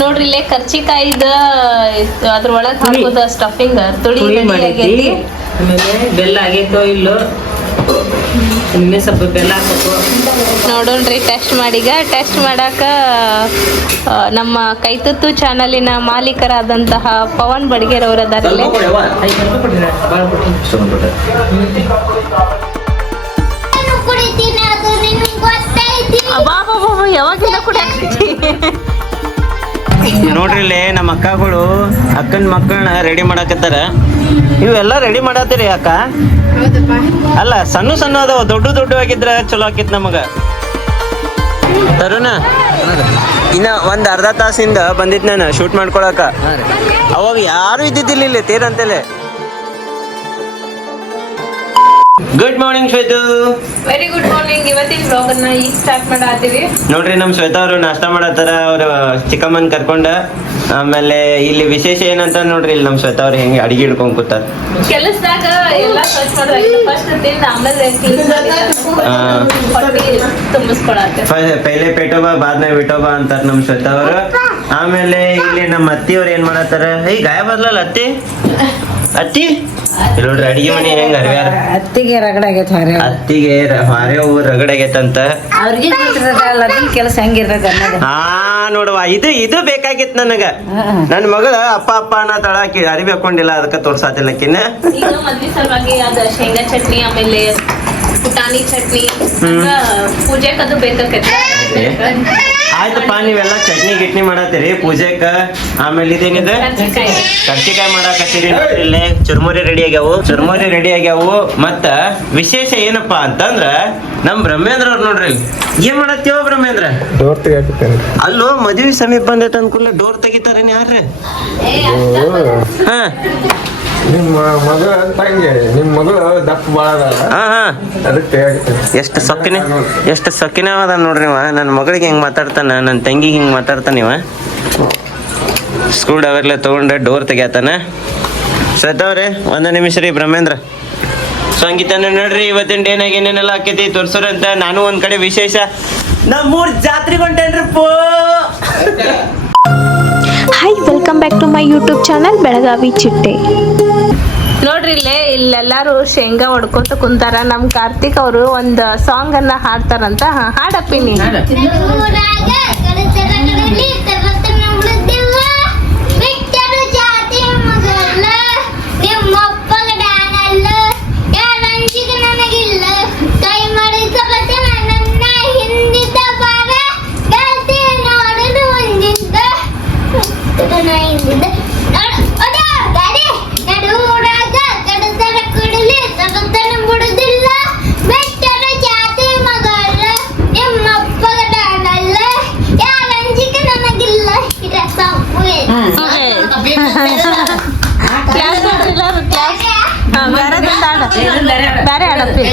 ನೋಡ್ರಿ ಇಲ್ಲೇ ಕರ್ಚಿಕಾಯಿದ ಅದ್ರ ಒಳಗ್ ತುಳಿ. ಹಾಕೋದ ಸ್ಟಫಿಂಗ್ ತುಳಿ ಆಗೈತಿ. ಆಮೇಲೆ ಬೆಲ್ಲ ಆಗೈತೋ ಇಲ್ಲೋ? ಇನ್ನೇ ಸ್ವಲ್ಪ ಬೆಲ್ಲ ಹಾಕ್ಬೇಕು. ನೋಡೋಣ್ರಿ ಟೆಸ್ಟ್ ಮಾಡಿಗ. ಟೆಸ್ಟ್ ಮಾಡಾಕ ನಮ್ಮ ಕೈತತ್ತು ಚಾನಲಿನ ಮಾಲೀಕರಾದಂತಹ ಪವನ್ ಬಡ್ಗೇರ್ ಅವರ ಗೊತ್ತೈತಿ ಅಬ್ಬಾಬಾಬಾಬ, ಯಾವಾಗಿಂದ ಕುಡಿಯಾಕತ್ತಿ? ನೋಡ್ರಿ ಇಲ್ಲಿ ನಮ್ಮ ಅಕ್ಕಗಳು ಅಕ್ಕನ ಮಕ್ಕಳನ್ನ ರೆಡಿ ಮಾಡಾಕತ್ತಾರ. ಇವೆಲ್ಲ ರೆಡಿ ಮಾಡತ್ತೀರಿ ಅಕ್ಕ? ಅಲ್ಲ ಸಣ್ಣ ಸಣ್ಣ ಅದಾವ ದೊಡ್ಡ ದೊಡ್ಡ ಆಗಿದ್ರ ಚಲೋ ಆಕಿತ್ ನಮಗ. ತರುಣ ಇನ್ನ ಒಂದ್ ಅರ್ಧ ತಾಸಿಂದ ಬಂದಿದ್ ನಾನು ಶೂಟ್ ಮಾಡ್ಕೊಳಕ. ಅವಾಗ ಯಾರು ಇದ್ದಿದ್ದಿಲ್ಲ ಇಲ್ಲಿ ತೇರಂತಲೇ. Good morning Shwetu very good morning ಇವತ್ತಿನ ಬ್ಲಾಗ್ ಅನ್ನ ಈಗ ಸ್ಟಾರ್ಟ್ ಮಾಡಾತೀವಿ. ನೋಡ್ರಿ ನಮ್ ಶ್ವೇತಾ ಅವರು ನಾಷ್ಟಾ ಮಾಡತ್ತಾರ. ಅವ್ರ ಚಿಕ್ಕಮ್ಮನ್ ಕರ್ಕೊಂಡ. ಆಮೇಲೆ ಇಲ್ಲಿ ವಿಶೇಷ ಏನಂತ ನೋಡ್ರಿ ಇಲ್ಲಿ ನಮ್ ಶ್ವೇತಾ ಅವ್ರು ಹೆಂಗೆ ಅಡಿಗೆ ಹಿಡ್ಕೊಂಡ್ ಕೂತಾರ. ಕೆಲಸದಾಗ ಎಲ್ಲ ಸ್ವಚ್ಛ ಮಾಡೋದಾಗಿಲ್ಲ. ಫಸ್ಟ್ ತಿಂದ ಆಮೇಲೆ ತುಂಬಿಸ್ಕೊಳತ್ತೆ. ಪೇಟೋಬಾ ಬಾದ್ಮೇ ಬಿಟೋಬಾ ಅಂತಾರ ನಮ್ ಶ್ವೇತಾ ಅವರು. ಆಮೇಲೆ ಇಲ್ಲಿ ನಮ್ಮ ಅತ್ತಿ ಅವ್ರು ಏನ್ ಮಾಡತ್ತಾರ? ಈ ಗಾಯ ಬದ್ಲಲ್ಲ ಅತ್ತಿ? ಅತ್ತಿ? ಇಲ್ಲಿ ನೋಡ್ರಿ ಅಡಿಗೆ ಮನೆ ಹೆಂಗ ಅರ್ವ್ಯಾರ ಅತ್ತಿಗೆ ರಗಡ ಆಗೈತೆ ಹೊರ ಅತ್ತಿಗೆ ಹಾರೆ ಹೂವು ರಗಡಾಗೈತಂತ ಅವ್ರಿಗೆ ಗೊತ್ತಿರಲ್ಲ ಅದನ್ನ ಕೆಲಸ ಹೆಂಗಿರ್ತದೆ ಅನ್ನೋದು. ಹಾ ನೋಡುವ ಇದು ಇದು ಬೇಕಾಗಿತ್ತು ನನಗ. ನನ್ನ ಮಗಳ ಅಪ್ಪ ಅಪ್ಪ ಅನ್ನೋ ತಳಾಕಿ ಅರಿವಿ ಹಾಕೊಂಡಿಲ್ಲ ಅದಕ್ಕೆ ತೋರ್ಸಾತಿಲ್ಲಕ್ಕಿನ್ನ ಈಗ ಮದ್ವೆ ಸಲುವಾಗಿ ಅದ ಶೇಂಗಾ ಚಟ್ನಿ ಆಮೇಲೆ ಪುಟಾಣಿ ಚಟ್ನಿ. ಪೂಜೆಕ್ ಅದು ಬೇಕಾಕೈತಿ ಆಯ್ತಪ್ಪ ನೀವೆಲ್ಲ ಚಟ್ನಿ ಗಿಟ್ನಿ ಮಾಡತ್ತೀರಿ ಪೂಜೆಕ. ಆಮೇಲೆ ಇದೇನಿದೆ? ಕರ್ಜಿಕಾಯಿ. ಕರ್ಚಿಕಾಯಿ ಮಾಡಾಕತ್ತೀರಿ ಇಲ್ಲಿ. ಚುರ್ಮುರಿ ರೆಡಿ ಆಗ್ಯಾವು. ಚುರ್ಮುರಿ ರೆಡಿ ಆಗ್ಯಾವು. ಮತ್ತ ವಿಶೇಷ ಏನಪ್ಪಾ ಅಂತಂದ್ರ ನಮ್ ಬ್ರಹ್ಮೇಂದ್ರ ಅವ್ರು ನೋಡ್ರಿ. ಏನ್ ಮಾಡತ್ತೀವ ಬ್ರಹ್ಮೇಂದ್ರ? ಡೋರ್ ತೆಗಿಯಾಕತ್ತೇನೆ. ಅಲ್ಲೋ ಮದ್ವಿ ಸಮೀಪ ಬಂದೈತೆ ಅನ್ಕೂಲ ಡೋರ್ ತೆಗಿತಾರೇನ್ ಯಾರ್ರಿ? ಹಾ. ನಿಮ್ಮ ಮಗಳ ತಂಗಿ ನಿಮ್ಮ ಮಗಳು ದಪ್ಪ ಹಾ ಹಾ. ಅದಕ್ಕೆ ಎಷ್ಟು ಸೊಕ್ಕಿನ? ಎಷ್ಟು ಸೊಕ್ಕಿನ ಅದ ನೋಡ್ರಿ ಇವ ನನ್ನ ಮಗಳಿಗೆ ಹೆಂಗ್ ಮಾತಾಡ್ತಾನ? ನನ್ನ ತಂಗಿಗೆ ಹಿಂಗ್ ಮಾತಾಡ್ತಾನ ಇವ ಸ್ಕ್ರೂ ಡ್ರೈವರ್ಲೆ ತಗೊಂಡು ಡೋರ್ ತೆಗ್ಯಾತಾನ? ಸತ್ತವ್ರಿ ಒಂದು ನಿಮಿಷ ರೀ ಬ್ರಹ್ಮೇಂದ್ರ. ಸಂಗೀತನ ನೋಡ್ರಿ ಇವತ್ತಿನ ಡೇನಾಗ ಏನೇನೆಲ್ಲ ಆಕೈತಿ ತೋರ್ಸೋರಂತ. ನಾನು ಒಂದ್ ಕಡೆ ವಿಶೇಷ. ನಮ್ಮೂರ್ ಜಾತ್ರೆಗೆ ಕೊಂಡೇನ್ರಿ ಪೋ hi welcome back to my YouTube channel Belagavi ಚಿಟ್ಟೆ ನೋಡ್ರಿ ಇಲ್ಲೇ ಇಲ್ಲೆಲ್ಲರೂ ಶೇಂಗಾ ಹೊಡ್ಕೊತ ಕುಂತಾರ. ನಮ್ ಕಾರ್ತಿಕ್ ಅವರು ಒಂದ್ ಸಾಂಗ್ ಅನ್ನ ಹಾಡ್ತಾರಂತ. ಹಾ, ಹಾಡ. ಬ್ಯಾರೆ ಹಾಡಪ್ಪಿ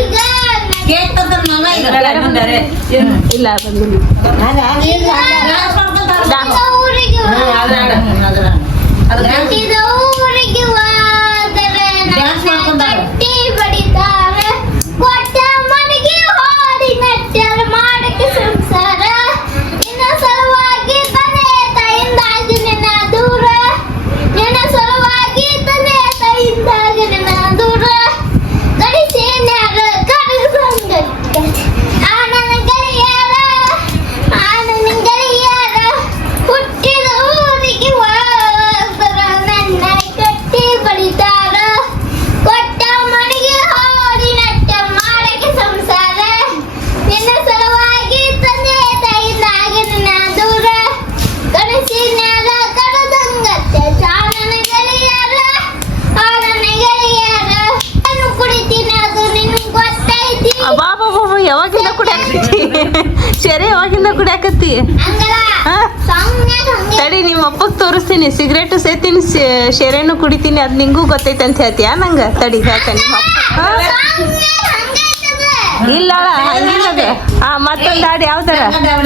ಇಲ್ಲ ಬಂದಿಲ್ಲ ಶರಿ ಯಾವಾಗಿಂದ ಕುಡಿಯಾಕತ್ತಿ. ತಡಿ ನಿಮ್ಮ ಅಪ್ಪಗ್ ತೋರಿಸ್ತೀನಿ. ಸಿಗರೇಟು ಸೇತೀನಿ ಶೆರೆನು ಕುಡಿತೀನಿ ಅದ್ ನಿಂಗೂ ಗೊತ್ತೈತೆ ಅಂತ ಹೇಳ್ತೀಯಾ ನಂಗ? ತಡಿ ಹೇಳ್ತೇನೆ ನಿಮ್ಮ ಅಪ್ಪ. ಇಲ್ಲ ಮತ್ತೊಂದ್ ಹಾ ಮತ್ತೊಂದು ಹಾಡು ಯಾವ್ದಾರ? ಸುಬ್ಬಮ್ಮ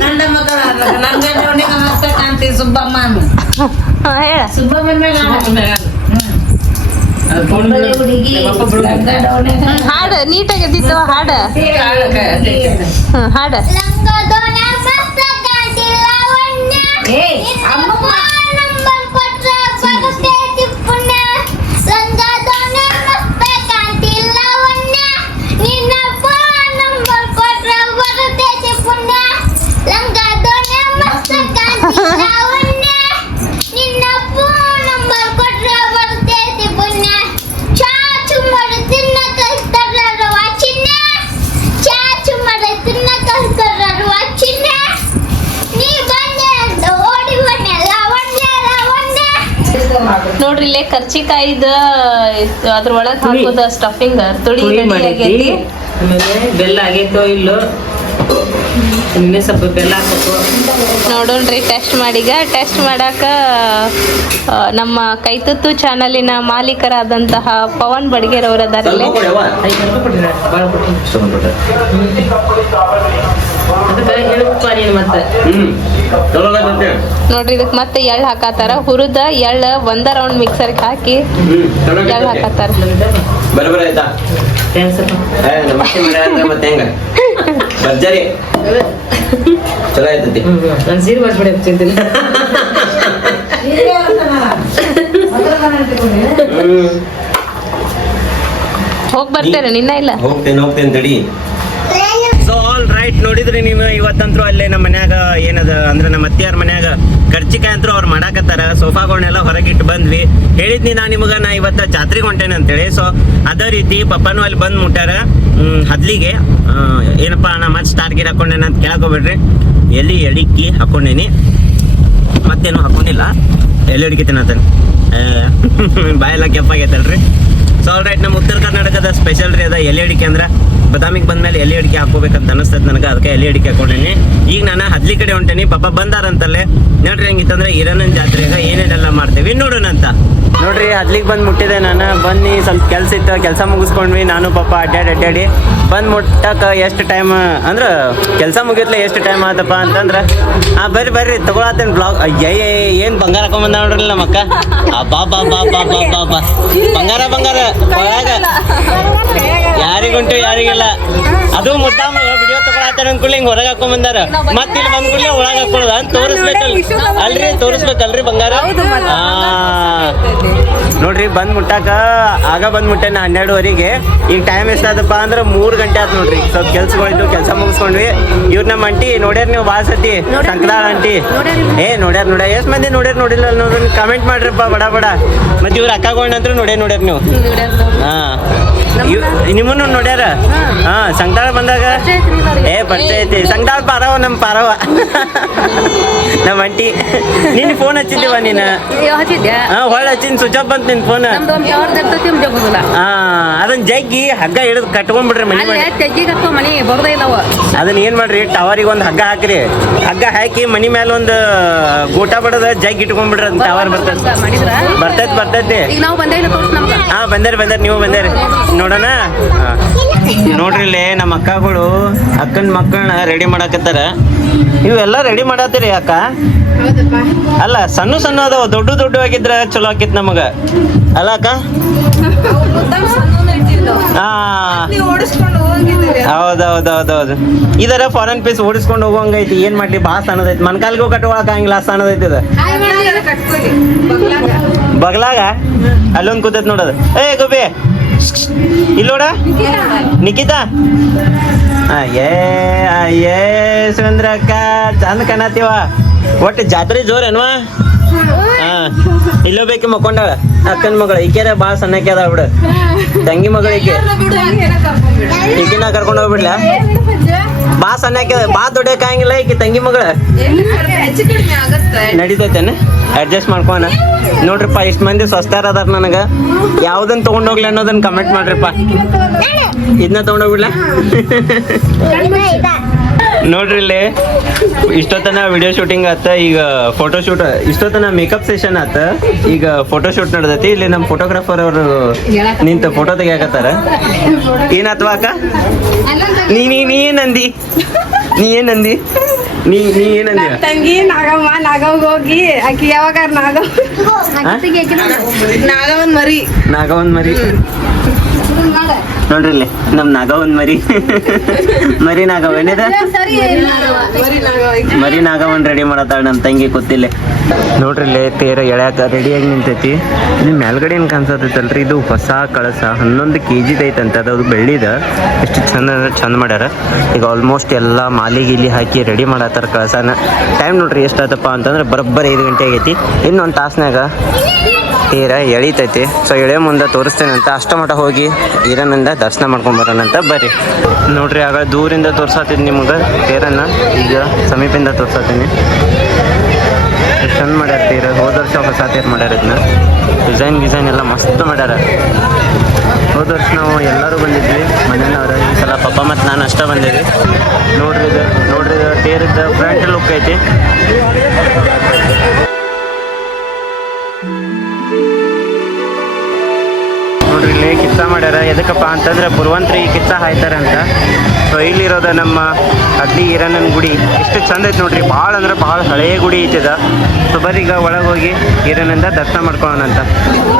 ಗಂಡ ಮಕ್ಕಳ ಮಸ್ತ್ ಹೇಳ. ಸುಬ್ಬಮ್ಮನ ಅದು ಫೋನ್ ಹುಡುಗಿ ನಮ್ಮಪ್ಪ ಬಿಡು. ಲಂಗ ಡೌನ್ಯಾಗ ಹ್ಮ್, ಹಾಡು ನೀಟಾಗಿ ಎದ್ದಿತ್ತು ಹಾಡು ಹ್ಮ್, ಹಾಡು ಲಂಗದೋಣ ಮಸ್ತ ಕರ್ಚಿಕಾಯಿದ ಅದ್ರ ಒಳಗ್ ತುಳಿ. ಹಾಕೋದ ಸ್ಟಫಿಂಗ್ ತುಳಿ ಆಗೈತಿ. ಆಮೇಲೆ ಬೆಲ್ಲ ಆಗೈತೋ ಇಲ್ಲೋ ಇನ್ನೇ ಸ್ವಲ್ಪ ಬೆಲ್ಲ ಹಾಕಬೇಕು. ನೋಡೋಣ್ರಿ ಟೆಸ್ಟ್ ಮಾಡೀಗ. ಟೆಸ್ಟ್ ಮಾಡಾಕ ನಮ್ಮ ಕೈತುತ್ತು ಚಾನಲಿನ ಮಾಲೀಕರಾದಂತಹ ಪವನ್ ಬಡ್ಗೇರ್ ಅವ್ರ ನೋಡ್ರಿ ಇದಕ್ ಮತ್ತೆ ಎಳ್ಳು ಹಾಕತಾರ ಹುರಿದ ಎಳ್ಳು ಒಂದ ರೌಂಡ್ ಮಿಕ್ಸರ್ ಹಾಕಿ ಎಳ್ಳು ಹಾಕತಾರ ಹೆಂಗ? ಚಲೋ ಆಯ್ತತಿ. ನಾನು ಸೀರೆ ಹೋಗ್ ಬರ್ತೇನೆ ನಿನ್ನ ಇಲ್ಲ? ಹೋಗ್ತೇನೆ ಹೋಗ್ತೇನೆ ತಡಿ. ರೈಟ್ ನೋಡಿದ್ರಿ ನೀವು ಇವತ್ತಂತ್ರು ಅಲ್ಲೇ ನಮ್ಮ ಮನ್ಯಾಗ ಏನದ ಅಂದ್ರೆ ನಮ್ಮ ಅತ್ತಿಯಾರ ಮನ್ಯಾಗ ಕರ್ಚಿಕಾಯಿ ಅಂತೂ ಅವ್ರು ಮಾಡಾಕತ್ತಾರ. ಸೋಫಾಗಳನ್ನೆಲ್ಲ ಹೊರಗಿಟ್ಟು ಬಂದ್ವಿ. ಹೇಳಿದ್ನಿ ನಾ ನಿಮಗ ನಾ ಇವತ್ತ ಜಾತ್ರೆಗೆ ಹೊಂಟೇನೆ ಅಂತೇಳಿ. ಸೊ ಅದೇ ರೀತಿ ಪಪ್ಪನೂ ಅಲ್ಲಿ ಬಂದು ಮುಟ್ಟಾರ ಹದ್ಲಿಗೆ ಏನಪ್ಪ ನಾ ಮತ್ತೆ ಸ್ಟಾರ್ ಗೀರ್ ಹಾಕೊಂಡೇನ ಅಂತ ಕೇಳ್ಕೊಬೇಡ್ರಿ. ಎಲ್ಲಿ ಎಡಿಕ್ಕಿ ಹಾಕೊಂಡೇನಿ. ಮತ್ತೇನು ಹಾಕೊಂಡಿಲ್ಲ. ಎಲ್ಲಿ ಹಿಡಿಕತ್ತೇನೆ ಬಾಯೆಲ್ಲ ಕೆಪ್ಪಾಗೈತಲ್ರಿ ಸೊ ಆಲ್ ರೈಟ್ ನಮ್ಮ ಉತ್ತರ ಕರ್ನಾಟಕದ ಸ್ಪೆಷಲ್ ರೀ ಅದ ಎಲ್ಲಿ ಅಡಿಕೆ ಅಂದ್ರೆ ಬದಾಮಿಗೆ ಬಂದ್ಮೇಲೆ ಎಲೆ ಅಡಿಕೆ ಹಾಕೋಬೇಕಂತ ಅನಿಸ್ತದೆ ನನಗೆ, ಅದಕ್ಕೆ ಎಲೆ ಅಡಿಕೆ ಹಾಕೊಂಡೇನಿ ಈಗ ನಾನು ಹದ್ಲಿ ಕಡೆ ಹೊಂಟೇನಿ, ಪಾಪ ಬಂದಾರಂತಲ್ಲೇ. ನೋಡ್ರಿ ಹೆಂಗಿತ್ತಂದ್ರೆ ಇರನನ್ ಜಾತ್ರೆಗೆ ಏನೇನೆಲ್ಲ ಮಾಡ್ತೇವೆ. ನೋಡೋಣ ಅಂತ. ನೋಡ್ರಿ, ಹದ್ಲಿಗೆ ಬಂದು ಮುಟ್ಟಿದೆ ನಾನು. ಬನ್ನಿ, ಸ್ವಲ್ಪ ಕೆಲಸ ಇತ್ತು, ಕೆಲಸ ಮುಗಿಸ್ಕೊಂಡ್ವಿ. ನಾನು ಪಾಪ ಅಡ್ಡಾಡಿ ಅಡ್ಡಾಡಿ ಬಂದು ಮುಟ್ಟಕ್ಕೆ ಎಷ್ಟು ಟೈಮ್ ಅಂದ್ರೆ ಕೆಲಸ ಮುಗಿತ್ಲೆ ಎಷ್ಟು ಟೈಮ್ ಆತಪ್ಪ ಅಂತಂದ್ರೆ, ಆ, ಬರ್ರಿ ಬರ್ರಿ, ತಗೊಳತ್ತೇನೆ ಬ್ಲಾಗ್ ಅಯ್ಯ ಏನು ಬಂಗಾರ ಹಾಕೊಂಬಂದ ನೋಡ್ರಿ ನಮ್ಮ ಅಕ್ಕ ಬಾ ಬಾ ಬಾ ಬಾ ಬಾ ಬಾ ಬಾ ಬಂಗಾರ ಬಂಗಾರ ಯಾರಿಗುಂಟು ಯಾರಿಗಿಲ್ಲ ಅದು ಮುದ್ದಾಮ ವಿಡಿಯೋ ತಗೊಳತ್ತಾರ ಅನ್ಕೊಳ್ಳಿ ಹಿಂಗ್ ಹೊರಗೆ ಹಾಕೊಂಡ್ ಬಂದಾರ. ಮತ್ತೆ ಇಲ್ಲಿ ಬಂದ್ ಕೂಡಲೇ ಒಳಗೆ ಹಾಕೊಳ್ಳೋದ ಅಂತ ತೋರಿಸ್ಬೇಕಲ್ ಅಲ್ರಿ ತೋರಿಸ್ಬೇಕಲ್ರಿ ಬಂಗಾರ? ನೋಡ್ರಿ ಬಂದ್ ಮುಟ್ಟಾಕ ಆಗ ಬಂದ್ ಮುಟ್ಟೆನ ಹನ್ನೆರಡುವರೆಗೆ. ಈಗ ಟೈಮ್ ಎಷ್ಟಾದಪ್ಪ ಅಂದ್ರೆ ಮೂರು ಗಂಟೆ ಆಯ್ತು ನೋಡ್ರಿ. ಸ್ವಲ್ಪ ಕೆಲ್ಸಗಳಿದ್ದು ಕೆಲಸ ಮುಗಿಸ್ಕೊಂಡ್ವಿ. ಇವ್ರ ನಮ್ಮ ಅಂಟಿ ನೋಡ್ಯಾರ ನೀವು ಭಾಳ ಸತಿ? ಸಂಕ್ರಾಳ ಅಂಟಿ ಏ ನೋಡ್ಯಾರ ನೋಡ್ಯ ಎಷ್ಟ್ ಮಂದಿ ನೋಡ್ಯಾರ ನೋಡಿಲ್ಲ ಅನ್ನೋದನ್ನ ಕಮೆಂಟ್ ಮಾಡ್ರಿಪ್ಪ ಬಡ ಬಡ. ಮತ್ತೆ ಇವ್ರ ಅಕ್ಕಗಳನ್ನಂತ್ರ ನೋಡ್ಯಾರ ನೋಡ್ಯಾರ ನೀವು. ಹಾ. ನಿಮ್ಮನ್ನು ನೋಡ್ಯಾರ? ಹಾ. ಸಂಕಟಾಳ ಬಂದಾಗ? ಏ ಪರಿಚಯ ಐತಿ. ಸಂಕಟಾಳ ಪಾರವ ನಮ್ಮ ಪಾರವ ನಮ್ಮ ಅಂಟಿ ನೀನು ಫೋನ್ ಹಚ್ಚಿದ್ದೀವ ನೀನು? ಹಾ ಹೊಳ್ಳಿ ಹಚ್ಚಿನ ಸ್ವಿಚ್ ಆಫ್ ಬಂತು ನಿನ್ ಫೋನ್ ಹಾ ಅದನ್ನ ಜಗ್ಗಿ ಹಗ್ಗ ಹಿಡಿದು ಕಟ್ಕೊಂಡ್ಬಿಡ್ರಿ ಮನೆ ಮನಿ ಅದನ್ನ ಏನ್ ಮಾಡ್ರಿ ಟವರಿಗೆ ಒಂದು ಹಗ್ಗ ಹಾಕ್ರಿ. ಹಗ್ಗ ಹಾಕಿ ಮನಿ ಮೇಲೆ ಒಂದು ಗೂಟ ಬಡದ ಜಗ್ ಇಟ್ಕೊಂಡ್ಬಿಡ್ರಿ ಅದ್ ಟವರ್ ಬರ್ತೈತಿ. ಬರ್ತೈತಿ ಬರ್ತೈತಿ. ಹಾ ಬಂದೇರಿ ಬಂದೇರಿ ನೀವು ಬಂದಾರ. ನೋಡೋಣ. ನೋಡ್ರಿ ಇಲ್ಲಿ ನಮ್ಮ ಅಕ್ಕಗಳು ಅಕ್ಕನ ಮಕ್ಕಳನ್ನ ರೆಡಿ ಮಾಡಾಕತ್ತಾರ. ಇವೆಲ್ಲ ರೆಡಿ ಮಾಡತ್ತೀರಿ ಅಕ್ಕ? ಅಲ್ಲ ಸಣ್ಣ ಸಣ್ಣ ಅದಾವ ದೊಡ್ಡ ದೊಡ್ಡ ಆಗಿದ್ರ ಚಲೋ ಆಕಿತ್ ನಮಗ. ಅಲ್ಲ ಅಕ್ಕ? ಹೌದೌದೌದೌದು. ಇದರ ಫಾರಿನ್ ಪೀಸ್ ಓಡಿಸ್ಕೊಂಡು ಹೋಗೋಂಗೈತಿ ಏನ್ ಮಾಡ್ಲಿ? ಬಾ ಸಣ್ಣದೈತಿ. ಮನ್ಕಾಲ್ಗೂ ಕಟ್ಕೊಳಕ್ ಹಂಗಿಲ್ಲ ಸಣ್ಣದೈತಿ ಇದು ಬಗ್ಲಾಗ. ಅಲ್ಲೊಂದು ಕೂತೈತಿ ನೋಡೋದು. ಏ ಗೋಬಿ ಇಲ್ಲಿ ನೋಡ ನಿಖಿತಾ ಏ ಏ ಸುಂದ್ರಕ್ಕ ಚಂದ ಕಾಣತ್ತೀವ. ಒಟ್ಟು ಜಾತ್ರೆ ಜೋರ್ ಹಾ ಇಲ್ಲೋ ಬೇಕು ಮಕ್ಕೊಂಡಾಳ ಅಕ್ಕನ ಮಗಳು. ಈಕೆರ ಭಾಳ ಸಣ್ಣಕ್ಕೆ ಅದಾವ ಬಿಡು. ತಂಗಿ ಮಗಳ ಈಕೆ ಈಕಿನ ಕರ್ಕೊಂಡು ಹೋಗ್ಬಿಡ್ಲಾ? ಬಾ ಸಣ್ಣಕ್ಕೆ ಬಾ ದೊಡ್ಡಕ್ಕಾಗಿಲ್ಲ ಈಕಿ ತಂಗಿ ಮಗಳ. ನಡೀತೈತೇನೆ? ಅಡ್ಜಸ್ಟ್ ಮಾಡ್ಕೋಣ. ನೋಡ್ರಿಪ್ಪ ಇಷ್ಟು ಮಂದಿ ಸ್ವಸ್ತಾರ ಅದಾರ ನನಗೆ. ಯಾವ್ದನ್ನ ತಗೊಂಡೋಗ್ಲಿ ಅನ್ನೋದನ್ನ ಕಮೆಂಟ್ ಮಾಡ್ರಿಪ್ಪ. ಇದನ್ನ ತಗೊಂಡೋಗ್ಬಿಡ್ಲಾ ನೋಡ್ರಿ ಇಲ್ಲಿ ಇಷ್ಟೊತ್ತನ ವಿಡಿಯೋ ಶೂಟಿಂಗ್ ಆತ ಈಗ ಫೋಟೋ ಶೂಟ್ ಇಷ್ಟೊತ್ತನ ಮೇಕಪ್ ಸೆಷನ್ ಆತ ಈಗ ಫೋಟೋ ಶೂಟ್ ನಡ್ದೈತಿ. ಇಲ್ಲಿ ನಮ್ಮ ಫೋಟೋಗ್ರಾಫರ್ ಅವರು ನಿಂತ ಫೋಟೋ ತೆಗಿಯಾಕತ್ತಾರ. ಏನಾತ್ವಾ ಅಕ್ಕ? ನೀ ನೀ ನೀ ಏನಂದಿ? ನೀ ಏನಂದಿ? ನೀ ನೀ ಏನಂದಿ? ತಂಗಿ ನಾಗಮ್ಮ ನಾಗವ್ ಹೋಗಿ ಆಕಿ ಯಾವಾಗ ನಾಗವ್ ನಾಗವನ್ ಮರಿ. ನಾಗವನ್ ಮರಿ. ನೋಡ್ರಿ ಇಲ್ಲಿ ನಮ್ ನಾಗವನ್ ಮರಿ. ಮರಿ ನಾಗವ ಏನಿದೆ? ಮರಿ ನಾಗವ ಮರಿ ನಾಗವನ್ ರೆಡಿ ಮಾಡತ್ತಾಳ ನಮ್ ತಂಗಿ ಕೂತಿಲ್ಲ. ನೋಡ್ರಿ ಇಲ್ಲಿ ತೇರ ಎಳ್ಯಾಕ ರೆಡಿಯಾಗಿ ನಿಂತೈತಿ. ಇದು ಮೇಲ್ಗಡೆ ಏನ್ ಕಾಣಿಸತೈತಲ್ರಿ ಇದು ಹೊಸ ಕಳಸ ಹನ್ನೊಂದು ಕೆ ಜಿದು ಐತಂತ ಅದು ಬೆಳ್ಳಿದ. ಎಷ್ಟು ಚಂದ ಅಂದ್ರೆ ಚಂದ ಮಾಡ್ಯಾರ. ಈಗ ಆಲ್ಮೋಸ್ಟ್ ಎಲ್ಲ ಮಾಲಿ ಗೀಲಿ ಹಾಕಿ ರೆಡಿ ಮಾಡತ್ತಾರ ಕಳಸನ. ಟೈಮ್ ನೋಡ್ರಿ ಎಷ್ಟಾಯ್ತಪ್ಪ ಅಂತಂದ್ರೆ ಬರೋಬ್ಬರಿ ಐದು ಗಂಟೆ ಆಗೈತಿ. ಇನ್ನೊಂದು ತಾಸ್ನಾಗ ತೀರ ಎಳಿತೈತಿ. ಸೊ ಎಳೆ ಮುಂದೆ ತೋರಿಸ್ತೇನೆ ಅಂತ ಅಷ್ಟ ಮಠ ಹೋಗಿ ಈರನಿಂದ ದರ್ಶನ ಮಾಡ್ಕೊಂಡ್ ಬರೋಣಂತ ಬರ್ರಿ. ನೋಡ್ರಿ, ಆಗ ದೂರಿಂದ ತೋರ್ಸಾತೀನಿ ನಿಮ್ಗೆ ತೇರನ್ನು ಈಗ ಸಮೀಪದಿಂದ ತೋರ್ಸಾತೀನಿ. ಎಷ್ಟ್ ಚಂದ ಮಾಡ್ಯಾರ ತೀರ ಹೋದ ವರ್ಷ ಹೊಸ ಮಾಡ್ಯಾರ ಇದನ್ನ ಡಿಸೈನ್ ಗಿಸೈನ್ ಎಲ್ಲ ಮಸ್ತ್ ಮಾಡ್ಯಾರ. ಹೋದ ವರ್ಷ ನಾವು ಎಲ್ಲರೂ ಬಂದಿದ್ವಿ, ಮನೆಯವ್ರು, ಈ ಸಲ ಪಪ್ಪ ಮತ್ತು ನಾನು ಅಷ್ಟೇ ಬಂದಿದ್ವಿ. ನೋಡ್ರಿ, ಇದು ನೋಡ್ರಿ ತೇರಿದ್ದ ಫ್ರಂಟ್ ಲುಕ್ ಐತಿ. ಇಲ್ಲಿ ಕಿಚ್ಚ ಮಾಡ್ಯಾರ, ಎದಕ್ಕಪ್ಪ ಅಂತಂದ್ರೆ ಪುರ್ವಂತ್ರಿ ಕಿತ್ತ ಹಾಯ್ತಾರೆ ಅಂತ ಸೊ ಇಲ್ಲಿರೋದ ನಮ್ಮ ಅಗ್ನಿ ಈರಣ್ಣನ ಗುಡಿ, ಎಷ್ಟು ಚಂದ ಐತಿ ನೋಡ್ರಿ. ಭಾಳ ಅಂದ್ರೆ ಭಾಳ ಹಳೆಯ ಗುಡಿ ಐತಿದ ಸೊ ಬರೀಗ ಒಳಗೆ ಹೋಗಿ ಈರನಿಂದ ದರ್ಶನ ಮಾಡ್ಕೊಳ್ಳೋಣ ಅಂತ.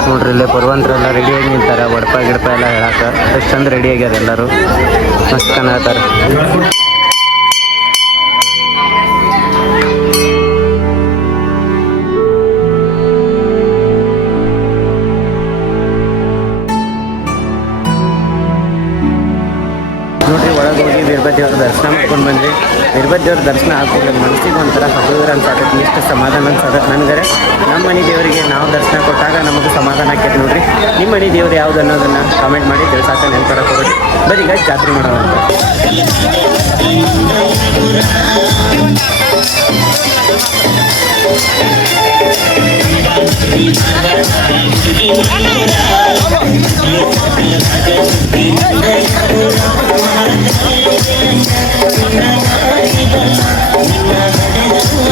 ನೋಡ್ರಿ ಪೂರ್ವಂತ್ರಲ್ಲ ರೆಡಿ ರೆಡಿಯಾಗಿ ನಿಂತಾರ, ಒಡಪ ಗಿಡಪ ಎಲ್ಲ ಹೇಳಾಕ. ಎಷ್ಟು ಚಂದ ರೆಡಿ ಆಗ್ಯಾರ ಎಲ್ಲರೂ. ಮಸ್ತ್ ಕಾಣತ್ತಾರ ವೀರಭದ್ರವ್ರ ದರ್ಶನ ಆಗ್ತಿಲ್ಲ ಮನಸ್ಸಿಗೆ ಒಂಥರ ಹಗುರ ಅನ್ಸಾಕತ್ತೆ ಎಷ್ಟು ಸಮಾಧಾನ ಅನ್ಸಾಕತ್ತೆ ನನಗರೆ ನಮ್ಮ ಮನೆ ದೇವರಿಗೆ ನಾವು ದರ್ಶನ ಕೊಟ್ಟಾಗ ನಮಗೆ ಸಮಾಧಾನ ಆಕೈತೆ ನೋಡ್ರಿ. ನಿಮ್ಮ ಮನೆ ದೇವ್ರು ಯಾವ್ದು ಅನ್ನೋದನ್ನ ಕಾಮೆಂಟ್ ಮಾಡಿ ತಿಳಿಸಾಕ ನೆನ್ಕೊಡಕ್ಕೆ ಹೋಗ್ರಿ. ಬರೀ ಜಾತ್ರೆ ಮಾಡೋಣ ಅಂತ.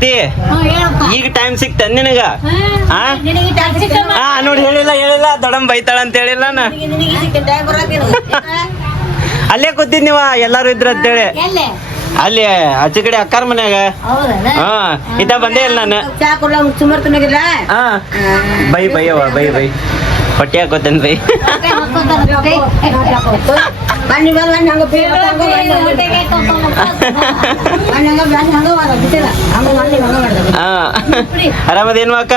ಅತ್ತಿ ಈಗ ಟೈಮ್ ಸಿಕ್ತ ನಿನಗ? ಹಾ ನೋಡಿ ಹೇಳಿಲ್ಲ ಹೇಳಿಲ್ಲ. ದೊಡಮ್ ಬೈತಾಳ ಅಂತ ಹೇಳಿಲ್ಲ ನಾ ಅಲ್ಲೇ ಕೂತಿದ್ ನೀವ? ಎಲ್ಲಾರು ಇದ್ರ ಅಂತೇಳಿ ಅಲ್ಲಿ ಆಚೆ ಕಡೆ ಅಕ್ಕಾರ ಮನ್ಯಾಗ. ಹಾ ಇದ್ದ ಬಂದೇ ಇಲ್ಲ ನಾನು. ಬೈ ಬೈ ಅವ್ವ ಬೈ ಬೈ. ಹೊಟ್ಟೆ ಹಾಕೋತೇನ್ರಿ ಆರಾಮದೇನು ಅಕ್ಕ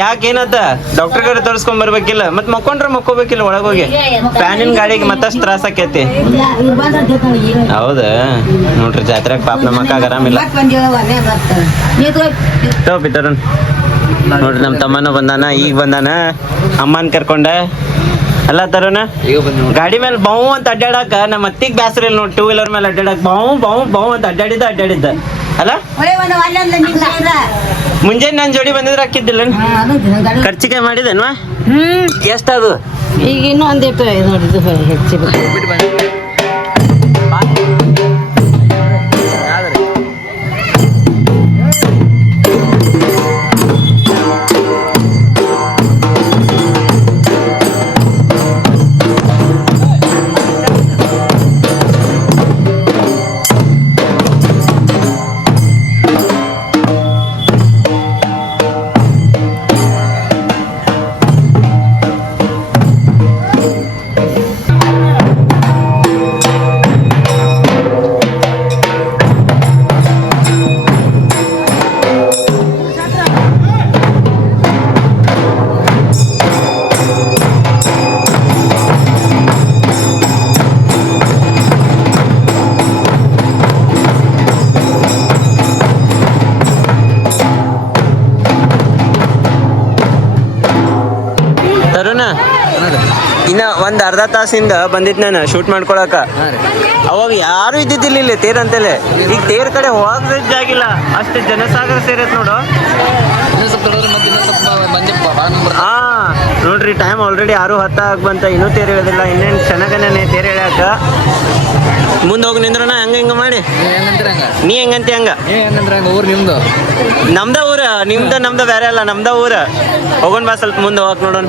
ಯಾಕೇನತ್ತ ಡಾಕ್ಟರ್ ಕಡೆ ತೋರಿಸ್ಕೊಂಡ್ ಬರ್ಬೇಕಿಲ್ಲ. ಮತ್ ಮಕ್ಕೊಂಡ್ರ ಮಕ್ಕೋಬೇಕಿಲ್ಲ ಒಳಗೋಗಿ. ಫ್ಯಾನಿನ ಗಾಡಿಗೆ ಮತ್ತಷ್ಟು ತ್ರಾಸ ಆಕೈತಿ. ಹೌದಾ? ನೋಡ್ರಿ ಜಾತ್ರೆಗೆ ಪಾಪ ನಮ್ಮ ಅಕ್ಕ ಆರಾಮಿಲ್ಲ ನೋಡ್ರಿ ನಮ್ಮ ತಮ್ಮನ ಬಂದಾನ ಈಗ ಬಂದಾನ. ಅಮ್ಮನ್ ಕರ್ಕೊಂಡ. ಅಲ್ಲ ತರುಣ ಗಾಡಿ ಮೇಲೆ ಬಾವು ಅಂತ ಅಡ್ಡಾಡಕ ನಮ್ಮ ಅತ್ತಿಗೆ ಬ್ಯಾಸರಿ ಇಲ್ಲ ನೋಡಿ ಟೂ ವೀಲರ್ ಮೇಲೆ ಅಡ್ಡಾಡಕ್ ಬಾವು ಬಾವು ಬಾವು ಅಂತ ಅಡ್ಡಾಡಿದ್ದ ಅಡ್ಡಾಡಿದ್ದ. ಅಲ್ಲ? ಮುಂಜಾನೆ ನನ್ನ ಜೋಡಿ ಬಂದಿದ್ರೆ ಹಾಕಿದ್ದಿಲ್ಲ ಅದು ಖರ್ಚಿಗೆ ಮಾಡಿದನ್ವಾ? ಹ್ಮ್. ಎಷ್ಟದು ಈಗ ಇನ್ನೂ ಒಂದಿಟ್ಟು ನೋಡಿ ಇದು ಅರ್ಧ ತಾಸಿಂದ ಬಂದಿದ್ ನಾನು ಶೂಟ್ ಮಾಡ್ಕೊಳಕ. ಅವಾಗ ಯಾರು ಇದ್ದಿದ್ದಿಲ್ಲ ಇಲ್ಲಿ ತೇರ್ ಅಂತೇಳಿ. ಈಗ ತೇರ್ ಕಡೆ ಹೋಗಿದ್ದಾಗಿಲ್ಲ ಅಷ್ಟು ಜನಸಾಗರ ಸೇರತ್ ನೋಡು. ಹಾ ನೋಡ್ರಿ ಟೈಮ್ ಆಲ್ರೆಡಿ ಆರು ಹತ್ತ ಆಗ್ ಬಂತ. ಇನ್ನೂ ತೇರ್ ಇಳಿದಿಲ್ಲ ಇನ್ನೇನು ಚೆನ್ನಾಗನೇ ತೇರ್ ಇಳಿಯಾಕ ಮುಂದೆ ಹೋಗಿ ನಿಂದ್ರಣ ಹಂಗ ಹಿಂಗ ಮಾಡಿ. ನೀ ಹೆಂಗಂತಿ ಹಂಗ? ಊರ್ ನಿಮ್ದು? ನಮ್ದ ಊರ ನಿಮ್ದ ನಮ್ದ ಬೇರೆ ಅಲ್ಲ ನಮ್ದ ಊರ. ಹೋಗೋಣ ಬಾ ಸ್ವಲ್ಪ ಮುಂದೆ ಹೋಗಕ್ ನೋಡೋಣ.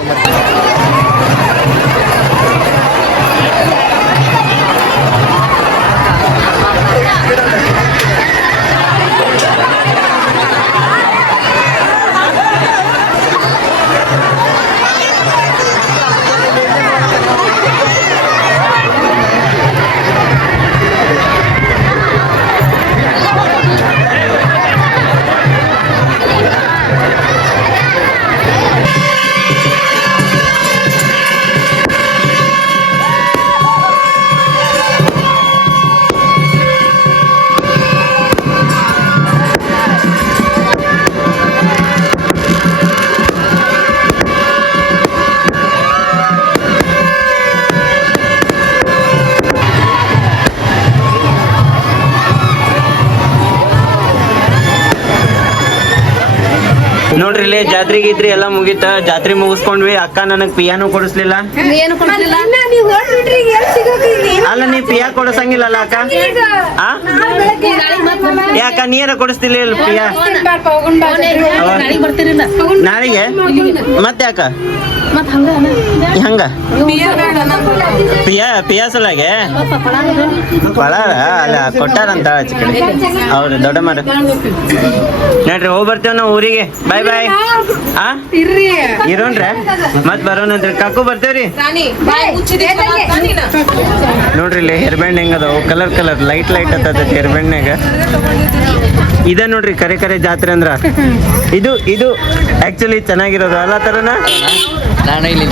ನೋಡ್ರಿ ಇಲ್ಲಿ ಜಾತ್ರೆ ಗೀತ್ರಿ ಎಲ್ಲ ಮುಗೀತ. ಜಾತ್ರೆ ಮುಗಿಸ್ಕೊಂಡ್ವಿ. ಅಕ್ಕ ನನಗ್ ಪಿಯಾನು ಕೊಡಿಸ್ಲಿಲ್ಲ. ಏನು ಕೊಡ್ಲಿಲ್ಲ ಅಲ್ಲ ನೀ ಪಿಯಾ ಕೊಡಿಸಂಗಿಲ್ಲಲ್ಲ ಅಕ್ಕ? ಆ? ಯಾಕ ನೀರ ಕೊಡಿಸ್ತಿಲ್ಲ ಇಲ್ಲ ಪಿಯಾ ನಾಳೆಗೆ? ಮತ್ತೆ ಯಾಕ? ಹಂಗ? ಪಿಯಾ ಪಿಯಾ ಸಲಾಗೆ? ಪಳಾರ ಅಲ್ಲ ಕೊಟ್ಟಾರಂತ ಆಚೆ ಅವ್ರ ಹೌದು ದೊಡ್ಡ ಮರ. ನೋಡ್ರಿ ಹೋಗಿ ಬರ್ತೇವ್ ನಾವು ಊರಿಗೆ. ಬಾಯ್ ಬಾಯ್ ಆ? ಇರೋಣ್ರ? ಮತ್ ಬರೋಣ ಕಾಕು ಬರ್ತೇವ್ರಿ? ನೋಡ್ರಿ ಇಲ್ಲಿ ಹೇರ್ ಬ್ಯಾಂಡ್ ಹೆಂಗದ ಕಲರ್ ಕಲರ್ ಲೈಟ್ ಲೈಟ್ ಹತ್ತದ ಹೇರ್ ಬ್ಯಾಂಡ್ನಾಗ ಇದ ನೋಡ್ರಿ ಕರೆ ಕರೆ ಜಾತ್ರೆ ಅಂದ್ರ. ಇದು ಇದು ಆಕ್ಚುಲಿ ಚೆನ್ನಾಗಿರೋದು ಅಲ್ಲ ತರನ ನಾನು ಇಲ್ಲಿ